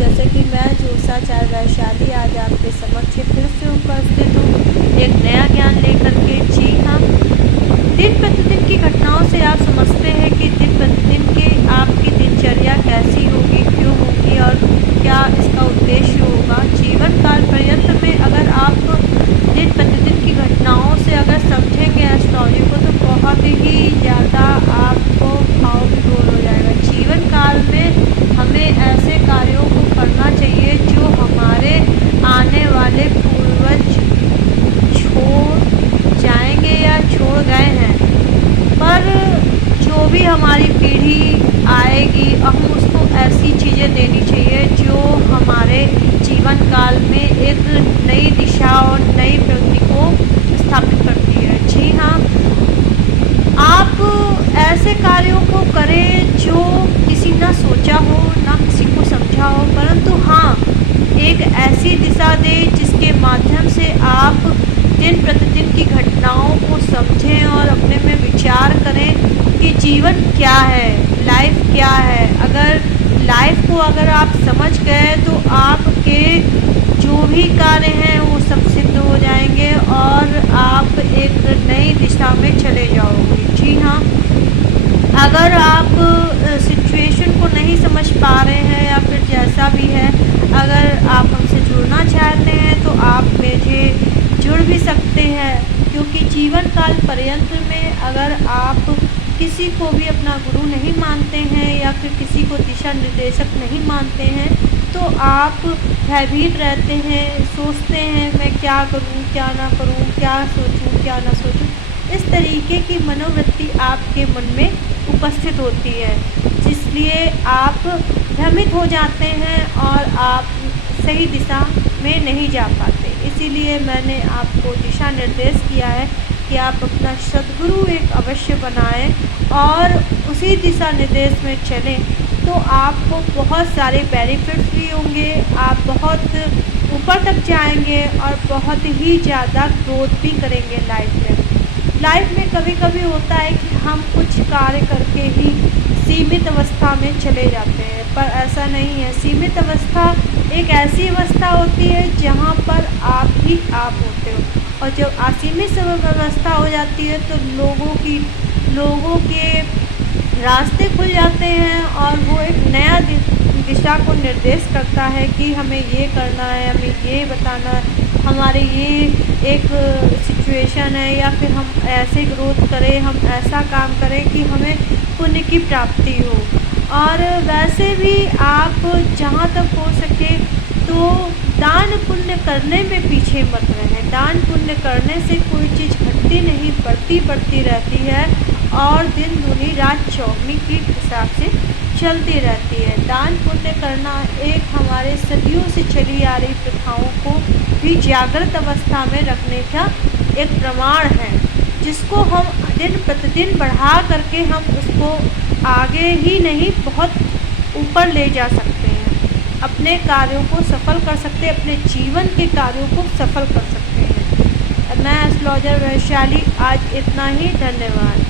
जैसे कि मैं जोसा चाय वैशाली आज आपके समक्ष फिर से उपस्थित हूँ एक नया ज्ञान लेकर के। जी हाँ, दिन प्रतिदिन की घटनाओं से आप समझते हैं कि दिन प्रतिदिन की आपकी दिनचर्या कैसी होगी, क्यों होगी और क्या इसका उद्देश्य होगा। जीवन काल पर्यंत में अगर आप दिन प्रतिदिन की घटनाओं से अगर समझेंगे एस्ट्रोलॉजी को तो बहुत ही ज़्यादा आपको भाव विभोर हो जाएगा। जीवन काल में हमें ऐसे कार्यों को करना चाहिए जो हमारे आने वाले पूर्वज छोड़ जाएंगे या छोड़ गए हैं, पर जो भी हमारी पीढ़ी आएगी हम उसको ऐसी चीज़ें देनी चाहिए जो हमारे जीवन काल में एक नई दिशा और नई प्रगति को स्थापित करती है। जी हाँ, आप ऐसे कार्यों को करें जो किसी ना सोचा हो ना किसी को समझा हो, परंतु हाँ एक ऐसी दिशा दे जिसके माध्यम से आप दिन प्रतिदिन की घटनाओं को समझें और अपने में विचार करें कि जीवन क्या है, लाइफ क्या है। अगर लाइफ को अगर आप समझ गए तो आपके जो भी कार्य हैं वो सब सिद्ध हो जाएंगे और आप एक नई दिशा में चले जाओगे। जी हाँ, अगर आप सिचुएशन को नहीं समझ पा रहे हैं या फिर जैसा भी है, अगर आप हमसे जुड़ना चाहते हैं तो आप मुझे जुड़ भी सकते हैं, क्योंकि जीवन काल पर्यंत में अगर आप किसी को भी अपना गुरु नहीं मानते हैं या फिर किसी को दिशा निर्देशक नहीं मानते हैं तो आप भयभीत रहते हैं, सोचते हैं मैं क्या करूं, क्या ना करूं, क्या सोचूं, क्या ना सोचूं। इस तरीके की मनोवृत्ति आपके मन में उपस्थित होती है, जिसलिए आप भ्रमित हो जाते हैं और आप सही दिशा में नहीं जा पाते। इसीलिए मैंने आपको दिशा निर्देश किया है कि आप अपना सद्गुरु एक अवश्य बनाएं और उसी दिशा निर्देश में चलें तो आपको बहुत सारे बेनिफिट्स भी होंगे, आप बहुत ऊपर तक जाएंगे और बहुत ही ज़्यादा ग्रोथ भी करेंगे लाइफ में कभी कभी होता है कि हम कुछ कार्य करके ही सीमित अवस्था में चले जाते हैं, पर ऐसा नहीं है। सीमित अवस्था एक ऐसी अवस्था होती है जहाँ पर आप ही आप होते हो, और जब असीमित अवस्था हो जाती है तो लोगों के रास्ते खुल जाते हैं और वो एक नया दिशा को निर्देश करता है कि हमें ये करना है, हमें ये बताना है, हमारे ये एक सिचुएशन है या फिर हम ऐसे ग्रोथ करें, हम ऐसा काम करें कि हमें पुण्य की प्राप्ति हो। और वैसे भी आप जहाँ तक हो सके तो दान पुण्य करने में पीछे मत रहें। दान पुण्य करने से कोई चीज़ घटती नहीं, बढ़ती रहती है और दिन दूनी रात चौगनी के हिसाब से चलती रहती है। दान पुण्य करना एक हमारे सदियों से चली आ रही प्रथाओं को भी जागृत अवस्था में रखने का एक प्रमाण है, जिसको हम दिन प्रतिदिन बढ़ा करके हम उसको आगे ही नहीं बहुत ऊपर ले जा सकते हैं, अपने कार्यों को सफल कर सकते हैं, अपने जीवन के कार्यों को सफल कर सकते हैं। मैं एस्ट्रोलॉजर वैशाली आज इतना ही, धन्यवाद।